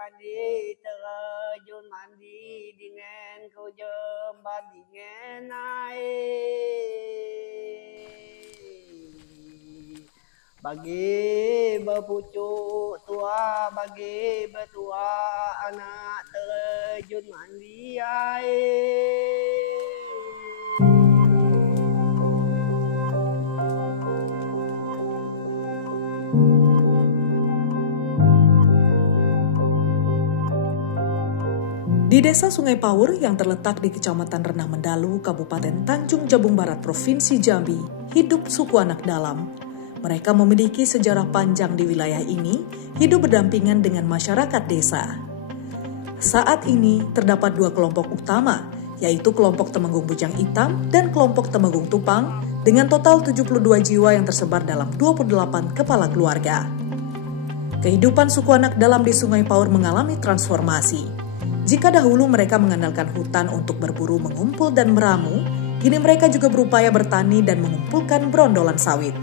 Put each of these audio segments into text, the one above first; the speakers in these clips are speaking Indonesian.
mandi terjun mandi dengan ku jembat dengan air. Bagi berpucuk tua, bagi bertua anak terjun mandi air. Di desa Sungai Paur yang terletak di Kecamatan Renah Mendalu, Kabupaten Tanjung Jabung Barat, Provinsi Jambi, hidup suku anak dalam. Mereka memiliki sejarah panjang di wilayah ini, hidup berdampingan dengan masyarakat desa. Saat ini terdapat dua kelompok utama, yaitu kelompok Temenggung Bujang Hitam dan kelompok Temenggung Tupang, dengan total 72 jiwa yang tersebar dalam 28 kepala keluarga. Kehidupan suku anak dalam di Sungai Paur mengalami transformasi. Jika dahulu mereka mengandalkan hutan untuk berburu, mengumpul, dan meramu, kini mereka juga berupaya bertani dan mengumpulkan brondolan sawit.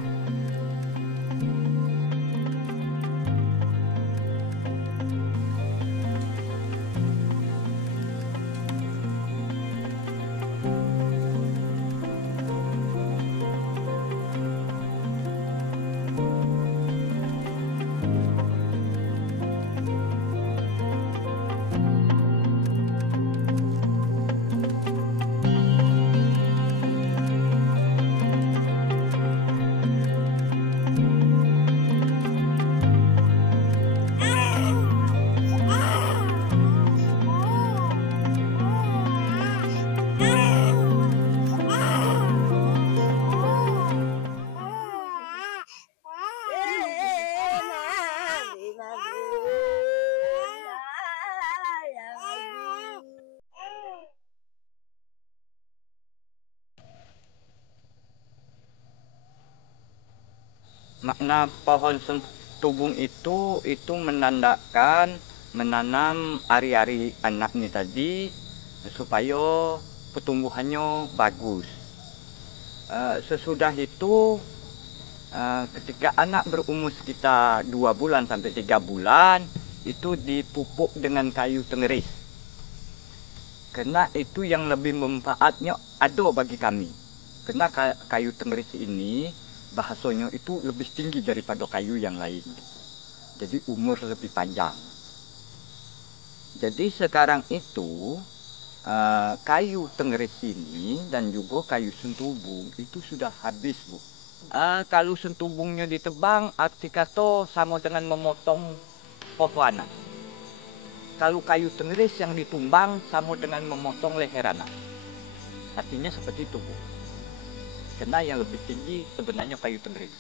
Makna pohon sentubung itu menandakan menanam ari-ari anaknya tadi supaya pertumbuhannya bagus. Sesudah itu ketika anak berumur sekitar 2 bulan sampai 3 bulan itu dipupuk dengan kayu tenggeris. Karena itu yang lebih manfaatnya ada bagi kami. Karena kayu tenggeris ini bahasanya itu lebih tinggi daripada kayu yang lain. Jadi umur lebih panjang. Jadi sekarang itu kayu tenggeris ini dan juga kayu sentubung itu sudah habis, Bu. Kalau sentubungnya ditebang, arti kata sama dengan memotong pohon. Kalau kayu tenggeris yang ditumbang sama dengan memotong leher anak. Artinya seperti itu, Bu. Karena yang lebih tinggi sebenarnya kayu tenggeris.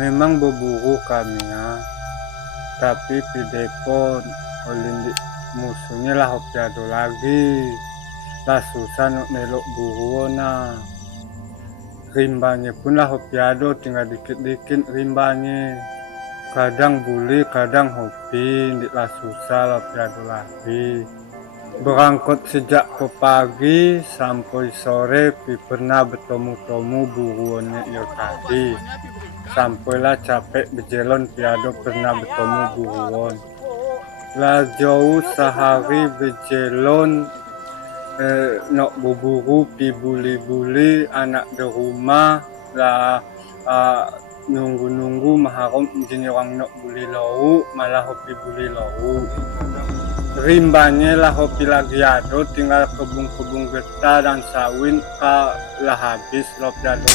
Memang berburu kami ya, tapi pidepon oleh musuhnya lah hopiado lagi, lah susah nuk nelok buru na. Rimbanya pun lah hopiado tinggal dikit-dikit rimbanya. kadang bully, kadang hobi, ndiklah susah lah piadu lagi. Berangkat sejak pagi sampai sore, pernah bertemu-temu buruannya iyo tadi. Sampailah capek berjalan piado pernah bertemu buruan. Lah jauh sehari berjalan, nak berburu, pi buli-buli, anak di rumah, lah nunggu-nunggu maharom jenis orang nak buli lauk, malah hobi buli lauk. Rimbanya lah hobi lagi ada, tinggal kebun-kebun getah dan sawit lah habis lah piado.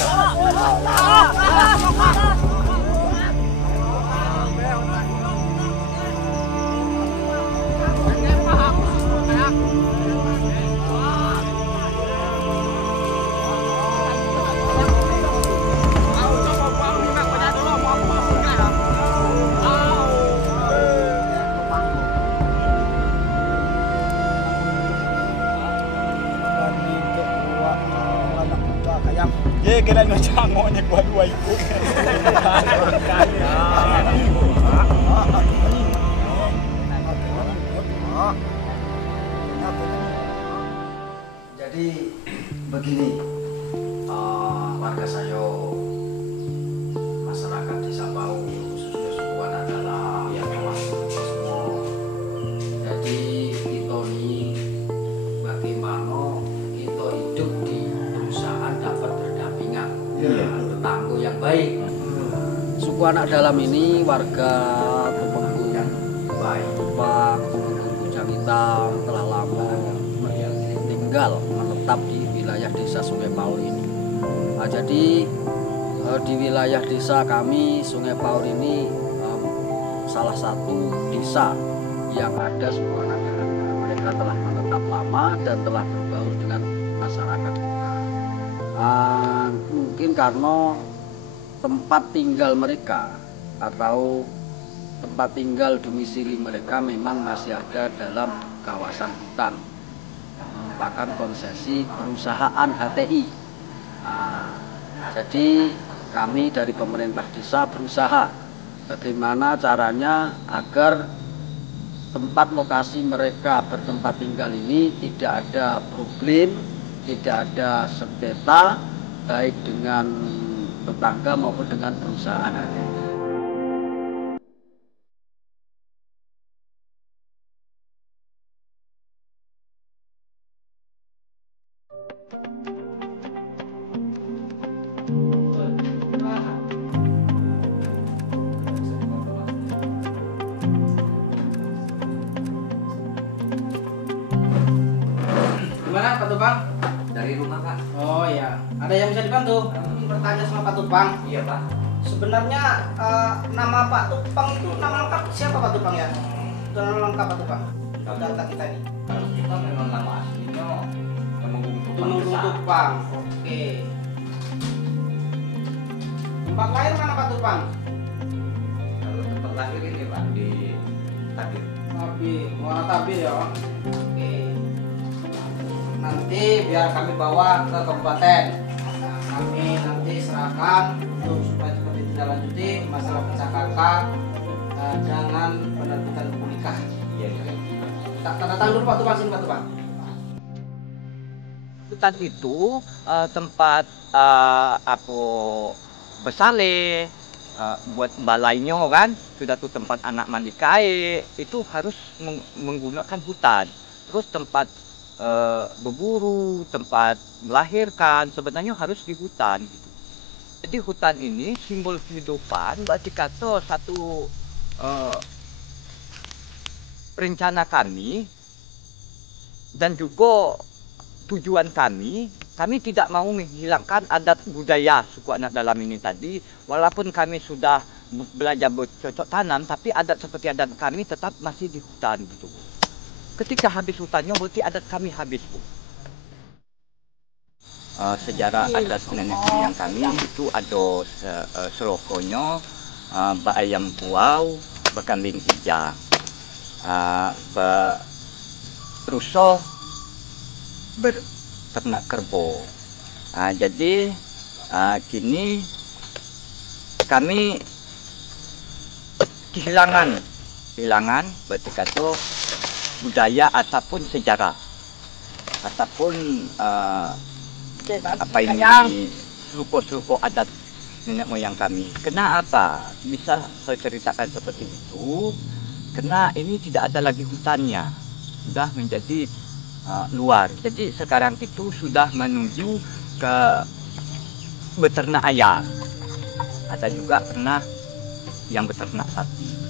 Ye, kailan na siya mo niya kuha-kuha ito. Jadi begini, warga saya, masyarakat desa Bau, khususnya suku anak dalam yang semua. Jadi kita ini bagaimana kita hidup di perusahaan dapat berdampingan, tetangga yang baik. Suku anak dalam ini warga Tumenggung yang baik, Tumenggung Bujang Hitam telah lama tinggal menetap di wilayah desa Sungai Paur ini. Nah, jadi di wilayah desa kami Sungai Paur ini salah satu desa yang ada suku anak dalam. Mereka telah menetap lama dan telah berbaur dengan masyarakat. Mungkin karena tempat tinggal mereka atau tempat tinggal domisili mereka memang masih ada dalam kawasan hutan, merupakan konsesi perusahaan HTI. Jadi kami dari pemerintah desa berusaha bagaimana caranya agar tempat lokasi mereka bertempat tinggal ini tidak ada problem, tidak ada sengketa baik dengan tetangga maupun dengan perusahaan HTI. Gimana Pak Tupang? Dari rumah Pak. Oh iya, ada yang bisa dibantu? Ingin bertanya sama Pak Tupang. Iya Pak. Sebenarnya nama Pak Tupang itu nama lengkap siapa Pak Tupang ya? Itu nama lengkap Pak Tupang. Data kita ini. Kalau kita memang nama aslinya Tumenggung Tumenggung Tupang. Oke. Tempat lahir mana Pak Tupang? Kalau tempat lahir ini Pak di Tabir. Tabir, Muara Tabir ya. Oke. Nanti biar kami bawa ke kabupaten. Nah, kami nanti serahkan untuk supaya cepat ditindaklanjuti masalah pencakapan dengan penerbitan buku nikah. Iya. Tanda tangan dulu Pak Tupang, sini Pak Tupang. Hutan itu tempat apa besale buat balainya kan, sudah tuh tempat anak mandi kae itu harus menggunakan hutan. Terus tempat berburu, tempat melahirkan sebenarnya harus di hutan gitu. Jadi hutan ini simbol kehidupan, berarti kata satu rencana kami dan juga tujuan kami tidak mau menghilangkan adat budaya suku anak dalam ini tadi. Walaupun kami sudah belajar bercocok tanam, tapi adat seperti adat kami tetap masih di hutan gitu. Ketika habis hutannya berarti adat kami habis Bu. Sejarah adat nenek moyang kami itu ada selokonya ayam puau, bekambing hijau, berusaha berternak kerbau. Jadi kini kami kehilangan berarti kata budaya ataupun sejarah ataupun apa ini suku-suku adat nenek moyang kami. Kenapa bisa saya ceritakan seperti itu? Karena ini tidak ada lagi hutannya, sudah menjadi luar. Jadi sekarang itu sudah menuju ke beternak ayam. Ada juga pernah yang beternak sapi.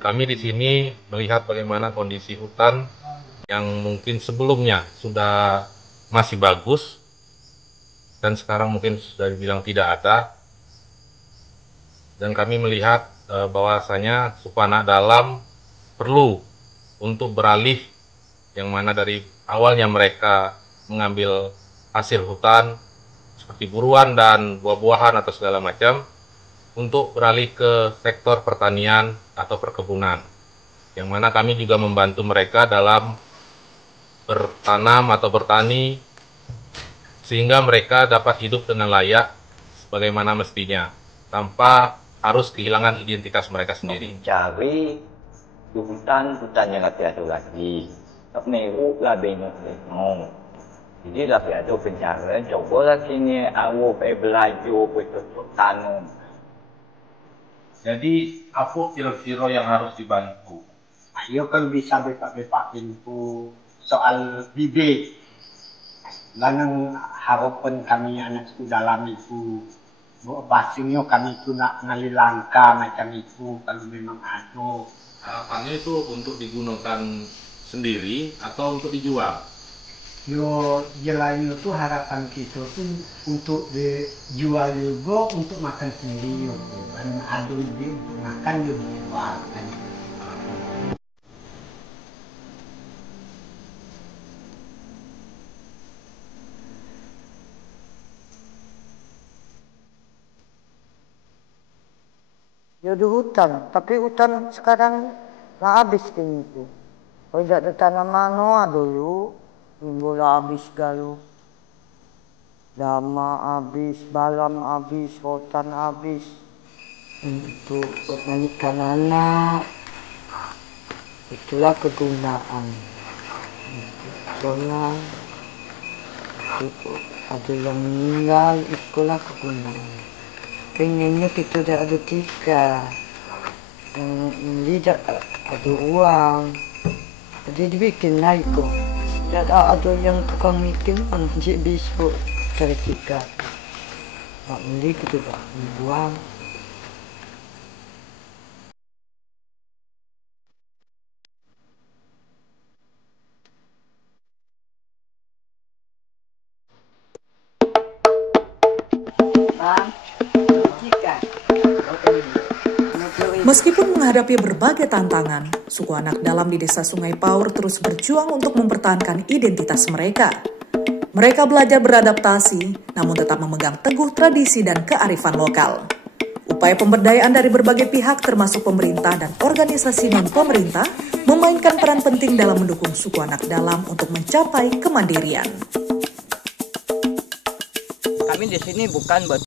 Kami di sini melihat bagaimana kondisi hutan yang mungkin sebelumnya sudah masih bagus dan sekarang mungkin sudah dibilang tidak ada. Dan kami melihat bahwasanya suku anak dalam perlu untuk beralih, yang mana dari awalnya mereka mengambil hasil hutan seperti buruan dan buah-buahan atau segala macam, untuk beralih ke sektor pertanian atau perkebunan, yang mana kami juga membantu mereka dalam bertanam atau bertani sehingga mereka dapat hidup dengan layak sebagaimana mestinya tanpa harus kehilangan identitas mereka sendiri. Mencari di hutan yang lebih ada lagi. Meru lah bingung. Jadi lebih ada pencarian. Cobalah sini aku belajar betul tanam. Jadi apa kira-kira yang harus dibantu? Ayo kan bisa bepak-bepak info soal bibit. Lanang harapan kami anak suku dalam itu, pastinya kami itu nak ngali langkah macam itu kalau memang ada. Harapannya itu untuk digunakan sendiri atau untuk dijual? Yo, jalannya tuh harapan kita tuh untuk dijual juga untuk makan sendiri. Dan ada makan juga dijual kan. Ya di hutan, tapi hutan sekarang nggak habis ini tuh. Kalau tidak ada tanaman dulu, minggu habis galuh. Dama habis, balam habis, hutan habis. Untuk pemilikan anak, itulah kegunaan. Soalnya ada yang meninggal, itulah kegunaan. Pengennya kita tidak ada tiga, tidak ada uang, jadi dibikin naik kok. Tidak ada yang tukang meeting pun bisa sertifikat. Tak beli kita tak buang. Meskipun menghadapi berbagai tantangan, suku anak dalam di desa Sungai Paur terus berjuang untuk mempertahankan identitas mereka. Mereka belajar beradaptasi, namun tetap memegang teguh tradisi dan kearifan lokal. Upaya pemberdayaan dari berbagai pihak termasuk pemerintah dan organisasi non-pemerintah memainkan peran penting dalam mendukung suku anak dalam untuk mencapai kemandirian. Kami di sini bukan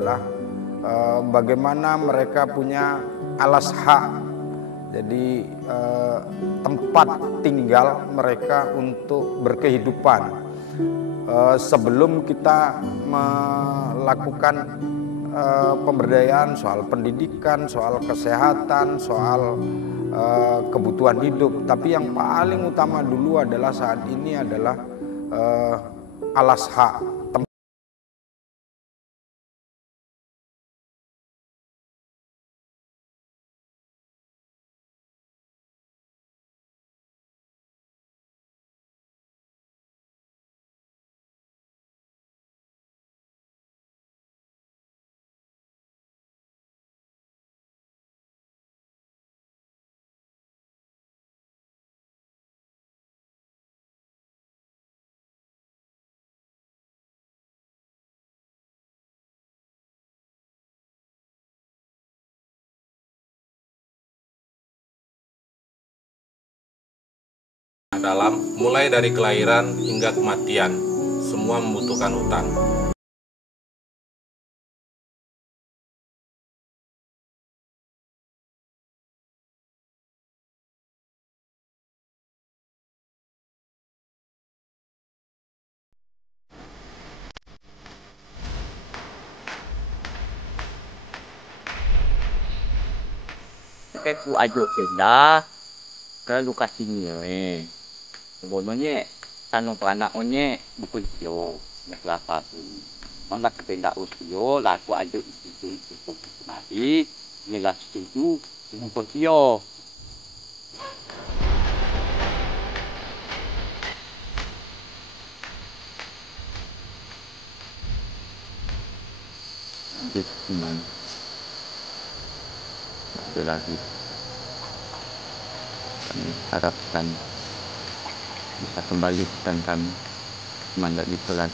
adalah bagaimana mereka punya alas hak, jadi tempat tinggal mereka untuk berkehidupan. Sebelum kita melakukan pemberdayaan soal pendidikan, soal kesehatan, soal kebutuhan hidup, tapi yang paling utama dulu adalah saat ini adalah alas hak. Dalam, mulai dari kelahiran hingga kematian, semua membutuhkan hutan. Ku ajo pindah ke lokasi ni. Sebenarnya tanong anak onye buku yo berapa tu. Mana kepindah usio lah ku ajo itu mati nilai setuju buku yo. Cuman ada lagi kami harapkan bisa kembalikan kami mandat di Selat.